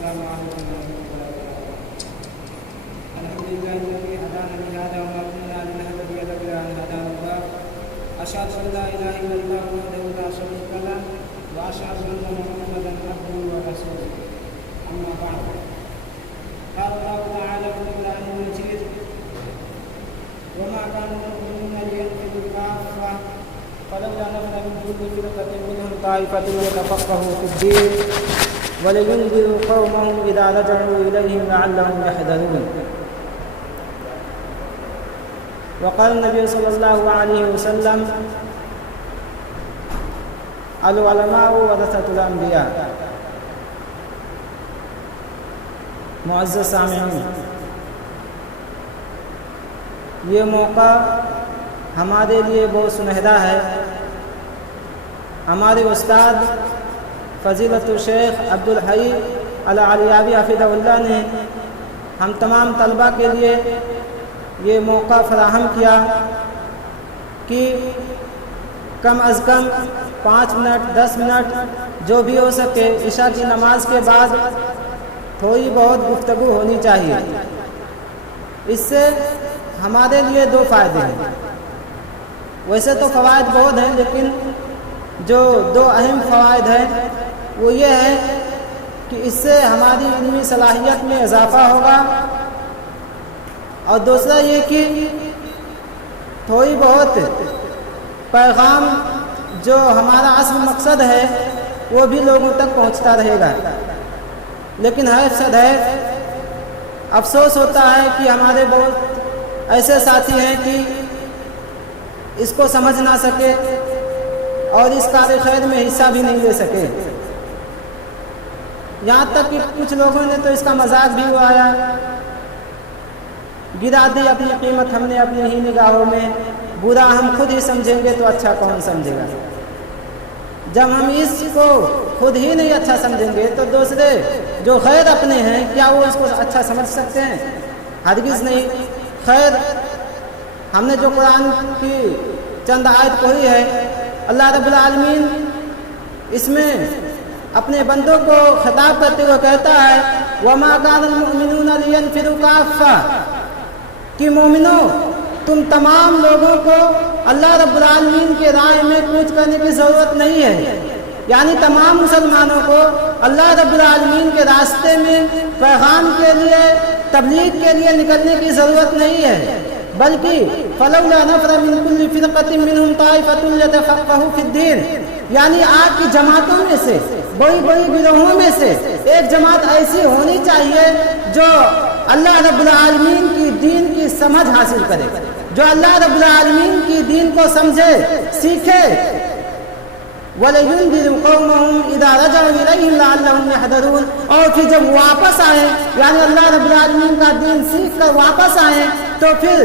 السلام عليكم ورحمة الله وبركاته. الحمد لله الذي هدانا لهذا وما كنا لنهتدي لولا أن هدانا الله. أشهد أن لا إله إلا الله وحده لا شريك له وأشهد أن محمدا عبده ورسوله. أما بعد، قال الله تعالى في القرآن المجيد: وما كان المؤمنون لينفروا كافة فلولا نفر من كل فرقة منهم طائفة ليتفقهوا في الدين ولينذروا قومهم إذا رجعوا إليهم لعلهم يحذرون. وقال النبي صلى الله عليه وسلم: العلماء ورثة الأنبياء. معزز سامعین، یہ موقع ہمارے لیے بہت سنہرا ہے۔ ہمارے استاد فضیلت الشیخ عبدالحی العلیاوی حفظہ اللہ نے ہم تمام طلبہ کے لیے یہ موقع فراہم کیا کہ کم از کم 5 منٹ 10 منٹ جو بھی ہو سکے عشاء کی نماز کے بعد تھوڑی بہت گفتگو ہونی چاہیے۔ اس سے ہمارے لیے 2 فائدے ہیں۔ ویسے تو فوائد بہت ہیں، لیکن جو 2 اہم فوائد ہیں وہ یہ ہے کہ اس سے ہماری علمی صلاحیت میں اضافہ ہوگا، اور دوسرا یہ کہ تھوڑی بہت پیغام جو ہمارا اصل مقصد ہے وہ بھی لوگوں تک پہنچتا رہے گا۔ لیکن افسوس ہوتا ہے کہ ہمارے بہت ایسے ساتھی ہیں کہ اس کو سمجھ نہ سکے اور اس کار خیر میں حصہ بھی نہیں لے سکے۔ یہاں تک کہ کچھ لوگوں نے تو اس کا مذاق بھی اڑایا، گرا دی اپنی قیمت ہم نے اپنی ہی نگاہوں میں، برا ہم خود ہی سمجھیں گے تو اچھا کون سمجھے گا۔ جب ہم اس کو خود ہی نہیں اچھا سمجھیں گے تو دوسرے جو غیر اپنے ہیں کیا وہ اس کو اچھا سمجھ سکتے ہیں؟ ہرگز نہیں۔ خیر، ہم نے جو قرآن کی چند آیت پڑھی ہے، اللہ رب العالمین اس میں اپنے بندوں کو خطاب کرتے ہوئے کہتا ہے: وَمَا كَانَ الْمُؤْمِنُونَ لِيَنْفِرُوا كَافَّةً، کہ مومنوں تم تمام لوگوں کو اللہ رب العالمین کے راہ میں کوچ کرنے کی ضرورت نہیں ہے۔ یعنی تمام مسلمانوں کو اللہ رب العالمین کے راستے میں پیغام کے لیے، تبلیغ کے لیے نکلنے کی ضرورت نہیں ہے، بلکہ فلولا نفر من كل فرقة منهم طائفة ليتفقهوا في الدين، یعنی آپ کی جماعتوں میں سے، بڑی بڑی گروہوں میں سے ایک جماعت ایسی ہونی چاہیے جو اللہ رب العالمین کی دین کی سمجھ حاصل کرے، جو اللہ رب العالمین کی دین کو سمجھے، سیکھے۔ وَلَيُنذِرُوا قَوْمَهُمْ إِذَا رَجَعُوا إِلَيْهِمْ لَعَلَّهُمْ يَحْذَرُونَ، اور پھر جب واپس آئیں، یعنی اللہ رب العالمین کا دین سیکھ کر واپس آئیں تو پھر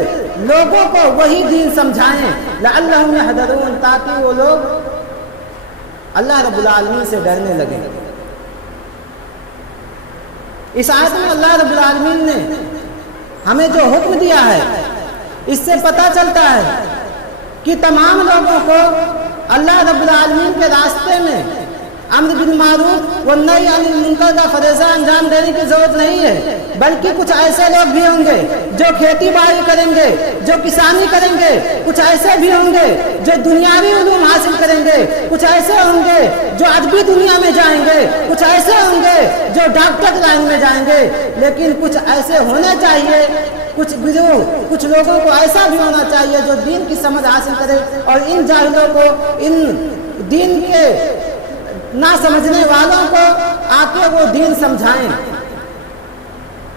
لوگوں کو وہی دین سمجھائیں، لَعَلَّهُمْ يَحْذَرُونَ، تاکہ وہ لوگ اللہ رب العالمین سے ڈرنے لگیں۔ اس آیت میں اللہ رب العالمین نے ہمیں جو حکم دیا ہے، اس سے پتہ چلتا ہے کہ تمام لوگوں کو اللہ رب العالمین کے راستے میں امر بالمعروف والنہی عن المنکر کا فریضہ انجام دینے کی ضرورت نہیں ہے، بلکہ کچھ ایسے لوگ بھی ہوں گے جو کھیتی باڑی کریں گے، جو کسانی کریں گے، کچھ ایسے بھی ہوں گے جو دنیاوی علوم حاصل کریں گے، کچھ ایسے ہوں گے جو ادبی دنیا میں جائیں گے، کچھ ایسے ہوں گے جو ڈاکٹر لائن میں جائیں گے، لیکن کچھ ایسے ہونے چاہیے، کچھ لوگوں کو ایسا بھی ہونا چاہیے جو دین کی سمجھ حاصل کرے اور ان جاہلوں کو، ان دین کے نہ سمجھنے والوں کو آ کے وہ دین سمجھائیں۔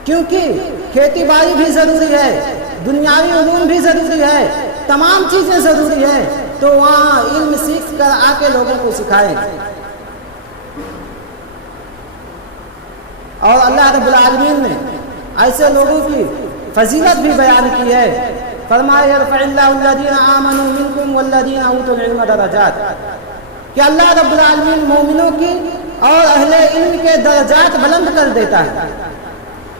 کیونکہ کھیتی باڑی بھی ضروری ہے، دنیاوی علوم بھی ضروری ہے، تمام چیزیں ضروری ہیں، تو وہاں علم سیکھ کر آ کے لوگوں کو سکھائیں۔ اور اللہ رب العالمین نے ایسے لوگوں کی فضیلت بھی بیان کی ہے۔ فرمایا: يَرْفَعِ اللَّهُ الَّذِينَ آمَنُوا مِنكُمْ وَالَّذِينَ أُوتُوا الْعِلْمَ دَرَجَاتٍ، کہ اللہ رب العالمین مومنوں کی اور اہل علم کے درجات بلند کر دیتا ہے۔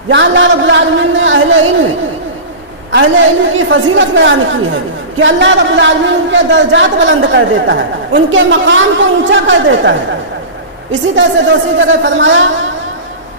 یہاں اللہ رب العالمین نے اہل علم کی فضیلت بیان کی ہے کہ اللہ رب العالمین ان کے درجات بلند کر دیتا ہے، ان کے مقام کو اونچا کر دیتا ہے۔ اسی طرح سے دوسری جگہ فرمایا: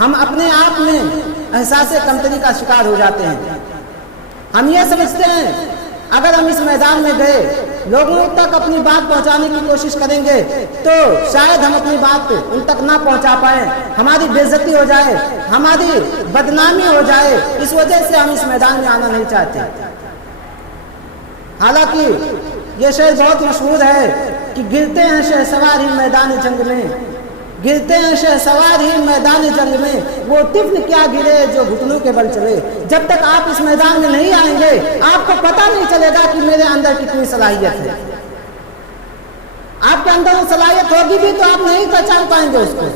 ہم اپنے آپ میں احساس کمتری کا شکار ہو جاتے ہیں۔ ہم یہ سمجھتے ہیں اگر ہم اس میدان میں گئے لوگوں تک اپنی بات پہنچانے کی کوشش کریں گے تو شاید ہم اپنی بات ان تک نہ پہنچا پائیں، ہماری بے عزتی ہو جائے، ہماری بدنامی ہو جائے، اس وجہ سے ہم اس میدان میں آنا نہیں چاہتے۔ حالانکہ یہ شعر بہت مشہور ہے کہ گرتے ہیں شہسوار ہی میدان جنگ میں، گرتے ہیں شہسوار ہی میدان جنگ میں، وہ طفل کیا گرے جو گھٹنوں کے بل چلے۔ جب تک آپ اس میدان میں نہیں آئیں گے آپ کو پتہ نہیں چلے گا کہ میرے اندر کتنی صلاحیت ہے۔ آپ کے اندر وہ صلاحیت ہوگی بھی تو آپ نہیں پہچان پائیں گے اس کو۔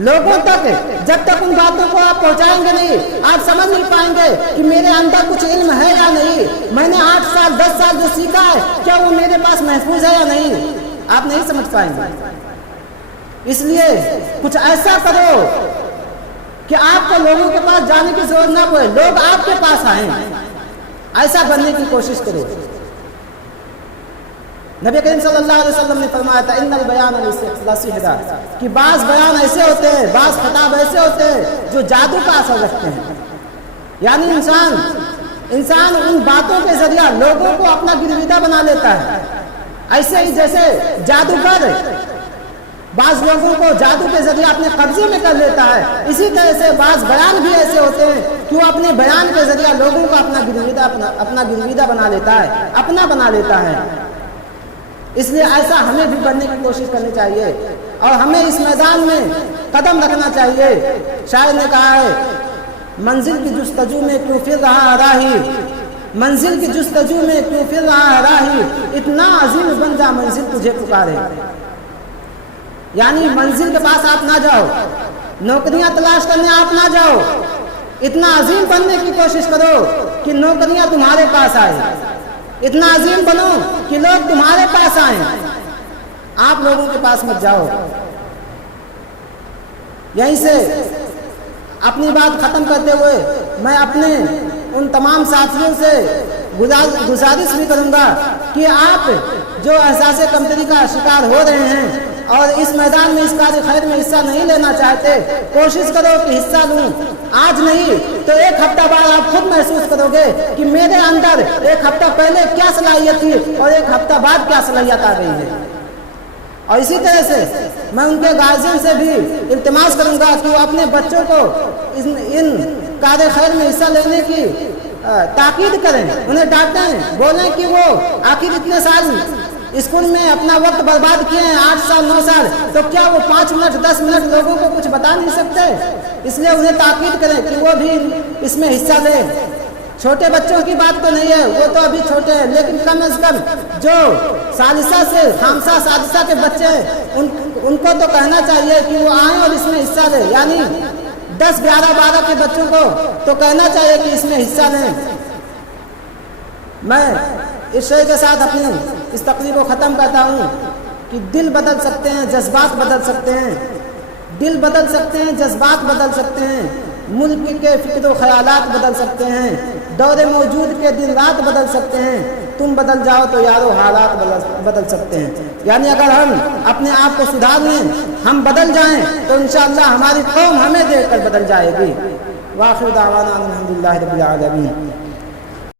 لوگوں تک جب تک ان باتوں کو آپ پہنچائیں گے نہیں، آپ سمجھ نہیں پائیں گے کہ میرے اندر کچھ علم ہے یا نہیں، میں نے 8 سال 10 سال جو سیکھا ہے کیا وہ میرے پاس محفوظ ہے یا نہیں، آپ نہیں سمجھ پائیں گے۔ اس لیے کچھ ایسا کرو کہ آپ کو لوگوں کے پاس جانے کی ضرورت نہ پڑے، لوگ آپ کے پاس آئیں، ایسا بننے کی کوشش کرو۔ نبی کریم صلی اللہ علیہ وسلم نے فرمایا تھا ان البیان لسحر، کہ بعض بیان ایسے ہوتے ہیں، بعض خطاب ایسے ہوتے ہیں جو جادو کا اثر رکھتے ہیں، یعنی انسان ان باتوں کے ذریعہ لوگوں کو اپنا گرویدہ بنا لیتا ہے، ایسے ہی جیسے جادوگر بعض لوگوں کو جادو کے ذریعے اپنے قبضے میں کر لیتا ہے، اسی طرح سے بعض بیان بھی ایسے ہوتے ہیں کہ وہ اپنے بیان کے ذریعہ لوگوں کو اپنا گرویدہ بنا لیتا ہے، اپنا بنا لیتا ہے۔ اس لیے ایسا ہمیں بھی بننے کی کوشش کرنی چاہیے اور ہمیں اس میدان میں قدم رکھنا چاہیے۔ شاعر نے کہا ہے منزل کی جستجو میں کیوں پھر رہا راہی، منزل کی جستجو میں کیوں پھر رہا راہی، اتنا عظیم بن جا منزل تجھے پکارے۔ یعنی منزل کے پاس آپ نہ جاؤ، نوکریاں تلاش کرنے آپ نہ جاؤ، اتنا عظیم بننے کی کوشش کرو کہ نوکریاں تمہارے پاس آئے، اتنا عظیم بنو کہ لوگ تمہارے پاس آئیں، آپ لوگوں کے پاس مت جاؤ۔ یہیں سے اپنی بات ختم کرتے ہوئے میں اپنے ان تمام ساتھیوں سے گزارش بھی کروں گا کہ آپ جو احساس کمتری کا شکار ہو رہے ہیں اور اس میدان میں اس کار خیر میں حصہ نہیں لینا چاہتے، کوشش کرو کہ حصہ لوں، آج نہیں تو 1 ہفتہ بعد آپ خود محسوس کرو گے کہ میرے اندر 1 ہفتہ پہلے کیا صلاحیت تھی اور 1 ہفتہ بعد کیا صلاحیت آ گئی ہے۔ اور اسی طرح سے میں ان کے گارجین سے بھی التماس کروں گا کہ وہ اپنے بچوں کو ان کار خیر میں حصہ لینے کی تاکید کریں، انہیں ڈانٹیں، بولیں کہ وہ آخر اتنے سال اسکول میں اپنا وقت برباد کیے ہیں، 8 سال 9 سال، تو کیا وہ 5 منٹ 10 منٹ لوگوں کو کچھ بتا نہیں سکتے؟ اس لیے انہیں تاکید کریں کہ وہ بھی اس میں حصہ لیں۔ چھوٹے بچوں کی بات تو نہیں ہے، وہ تو ابھی چھوٹے ہیں، لیکن کم از کم جو ثالثہ سے خامسہ سادسہ کے بچے ہیں ان کو تو کہنا چاہیے کہ وہ آئیں اور اس میں حصہ لیں، یعنی 10 11 12 کے بچوں کو تو کہنا چاہیے کہ اس میں حصہ لیں۔ میں اس شعر کے ساتھ اپنی اس تقریر کو ختم کرتا ہوں کہ دل بدل سکتے ہیں، جذبات بدل سکتے ہیں، دل بدل سکتے ہیں، جذبات بدل سکتے ہیں، ملک کے فکر و خیالات بدل سکتے ہیں، دور موجود کے دن رات بدل سکتے ہیں، تم بدل جاؤ تو یارو حالات بدل سکتے ہیں۔ یعنی اگر ہم اپنے آپ کو سدھار لیں، ہم بدل جائیں تو انشاءاللہ ہماری قوم ہمیں دیکھ کر بدل جائے گی۔ وآخر دعوانا الحمدللہ رب العالمین۔